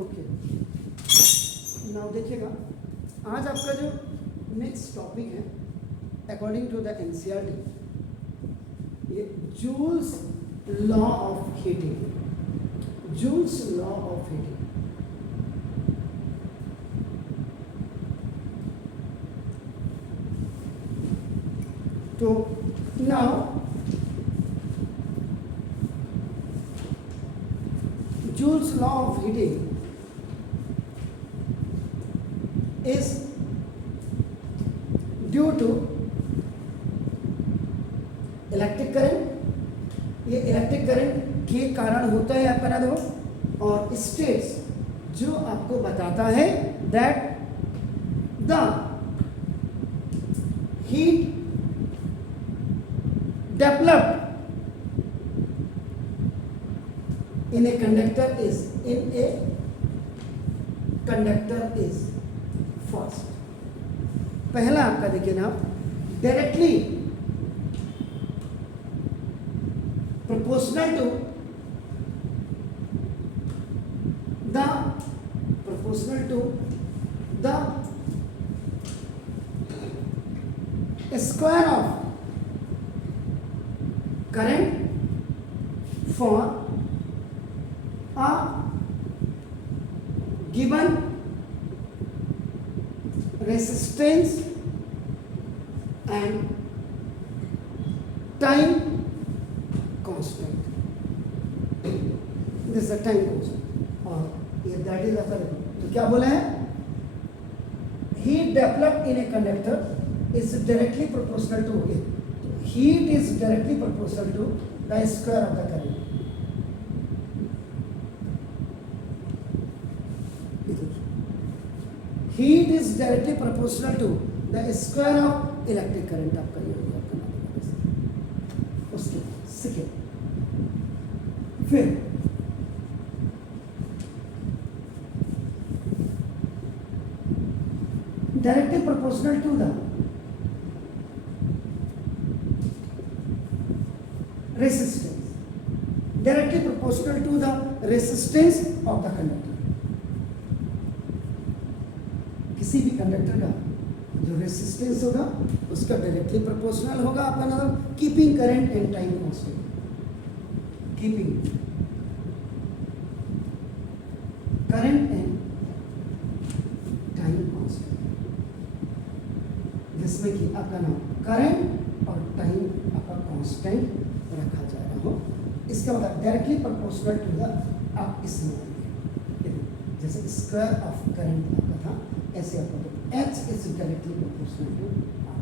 Okay, now देखिएगा, आज आपका जो नेक्स्ट टॉपिक है अकॉर्डिंग टू द एनसीईआरटी, ये Joule's law of heating. Joule's law of heating, तो now Joule's law of heating is due to electric current. ये electric current के कारण होता है आपका ना देखो, और स्टेट्स जो आपको बताता है that the heat developed in a conductor is first। पहला आपका देखिए ना, directly proportional to the square of current for a given resistance and time constant। this is a time constant, और ये that is a, तो क्या बोला है, heat developed in a conductor is directly proportional to, heat is directly proportional to the square of the current। Heat is directly proportional to the square of electric current। आपका ये हो गया। उसके second, फिर directly proportional to the resistance, directly proportional to the resistance of the conductor। किसी भी conductor का जो रेसिस्टेंस होगा उसका डायरेक्टली प्रोपोर्शनल होगा आपका मतलब keeping current and time constant. Keeping current and time constant, जिसमें कि आपका नाम करंट और टाइम आपका कांस्टेंट रखा जा रहा हो, इसका मतलब डायरेक्टली प्रोपोर्शनल टू द, आप इसमें जैसे स्क्वायर ऑफ करंट आपका था, ऐसे आपका H is directly proportional to R।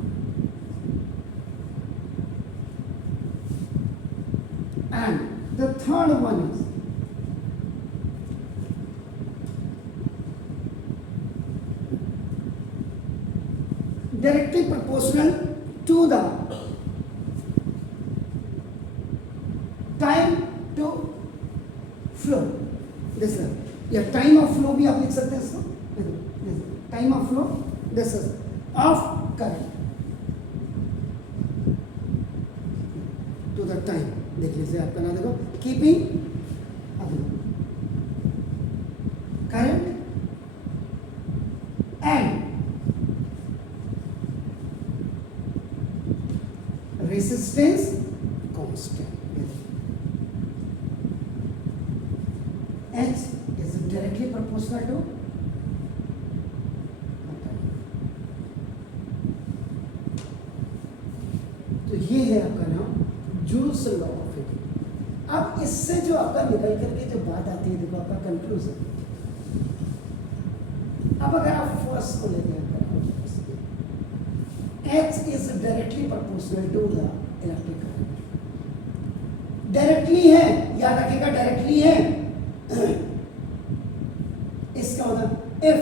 And the third one is directly proportional to the time to flow। जैसे या टाइम ऑफ फ्लो भी आप लिख सकते हैं इसको, time of flow, this is of current to the time. देख लीजिए आपका नाम देखो, keeping current and resistance constant. H is directly proportional to ये है आपका नाम जूल्स लॉ ऑफ हीटिंग। अब इससे जो आपका निकल करके जो बात आती है, देखो आपका कंक्लूजन। अब अगर आप फर्स्ट को लेते हैं, H is directly proportional to the electric current. Directly है, याद रखिएगा डायरेक्टली है। इसका मतलब इफ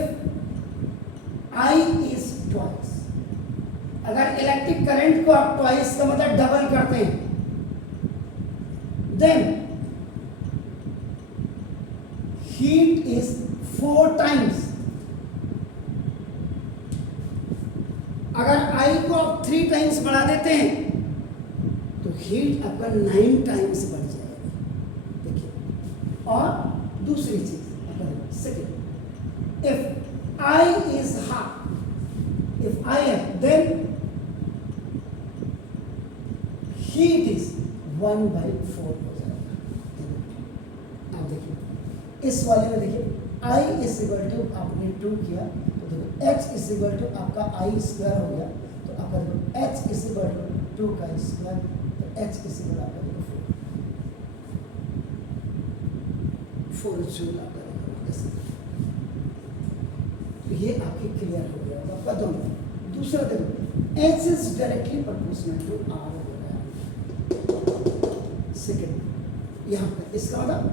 I इज ट्वाइस, अगर इलेक्ट्रिक करंट को आप ट्वाइस का मतलब डबल करते हैं, देन हीट इज 4 टाइम्स। अगर I को आप 3 टाइम्स बढ़ा देते हैं तो हीट आपका 9 टाइम्स बढ़ जाएगा। देखिए, और दूसरी चीज second, I is half. If I am, then heat is 1/4 हो जाएगा। अब देखिए इस वाले में देखिए I इज इक्वल टू आपने 2 किया तो देखो H इज इक्वल टू आपका I स्क्वायर हो गया, तो आपका देखो H इज इक्वल टू 2 का स्क्वायर, तो H इज इक्वल आपका देखो 4 जूल आपका देखो ऐसे। तो ये आपके क्लियर हो गया आपका दोनों। दूसरा देखो H is directly proportional to R हो गया। सेकेंड यहाँ पे इसका मतलब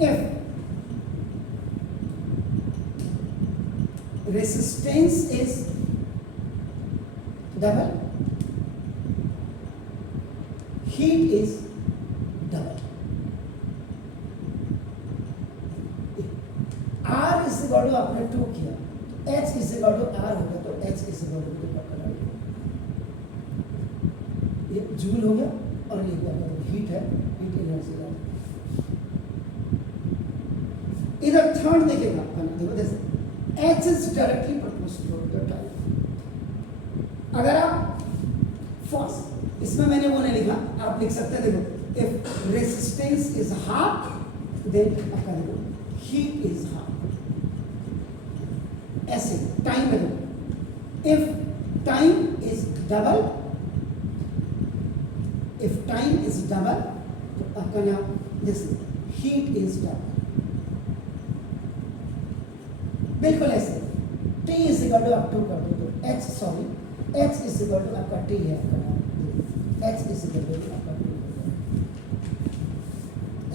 F resistance is double, heat is double. R is equal to आपने 2 किया, H is equal to R हो गया, तो H is equal to 2 का ये जूल हो गया और ये क्या हीट है, हीट एनर्जी का। इधर थर्ड देखेगा देखो जैसे H is directly proportional to the time। अगर आप फर्स्ट इसमें मैंने वो नहीं लिखा, आप लिख सकते हैं देखो if resistance is half then आपका देखो heat is half। ऐसे टाइम में देखो if time is double तो आपका नाम जैसे heat is double। बिल्कुल ऐसे T इज इक्वल टू आप 2 कर दो तो H इज इक्वल टू आपका T है आपका H इज इक्वल टू आपका 2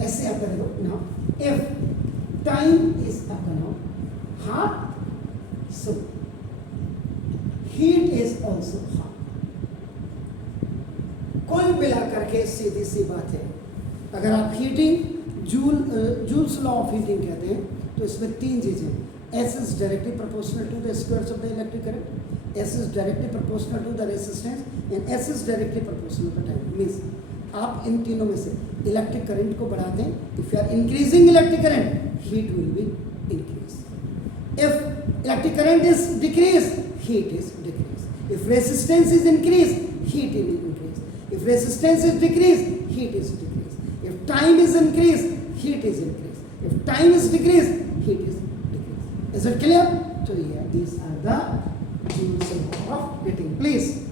ऐसे आपका देखो नाउ इफ टाइम इज आपका now half so heat is also half. कुल मिलाकर के सीधी सी बात है, अगर आप heating Joule's law of heating कहते हैं तो इसमें 3 चीजें S is directly proportional to the squares of the electric current, S is directly proportional to the resistance, and S is directly proportional to time. Means आप इन तीनों में से electric current को बढ़ाते हैं, if you are increasing electric current, heat will be increased. If electric current is decreased, heat is decreased. If resistance is increased, heat will increase. If resistance is decreased, heat is decreased. If time is increased, heat is increased. If time is decreased, heat is decreased. Is it clear? So yeah, these are the rules of heating. Please